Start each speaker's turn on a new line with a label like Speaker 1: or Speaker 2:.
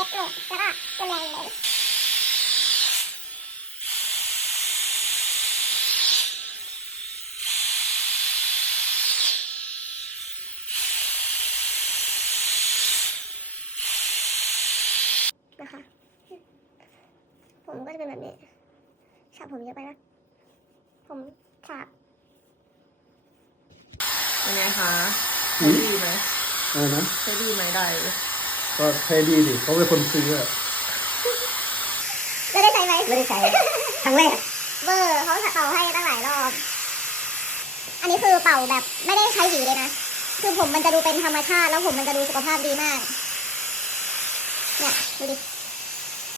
Speaker 1: ลงแล้วก็รุนแรงเลยนะคะผมก็จะเป็นแบบนี้ฉาบผมเยอะไปนะผมฉาบ
Speaker 2: เป็นไงคะใช้ดีไหม
Speaker 3: อะไรนะ
Speaker 2: ใช้ดีไหมได้
Speaker 3: ก็ใช้ดีดิเขาเป็นคนซื้ออะ
Speaker 1: ไม่ได้ใช้ไหม
Speaker 4: ไม่ได้ใช้ครั้งแรก
Speaker 1: เบอร์เขาเป่าให้ตั้งหลายรอบ อันนี้คือเป่าแบบไม่ได้ใช้หวีเลยนะ คือผมมันจะดูเป็นธรรมชาติแล้วผมมันจะดูสุขภาพดีมาก เนี่ยดูดิ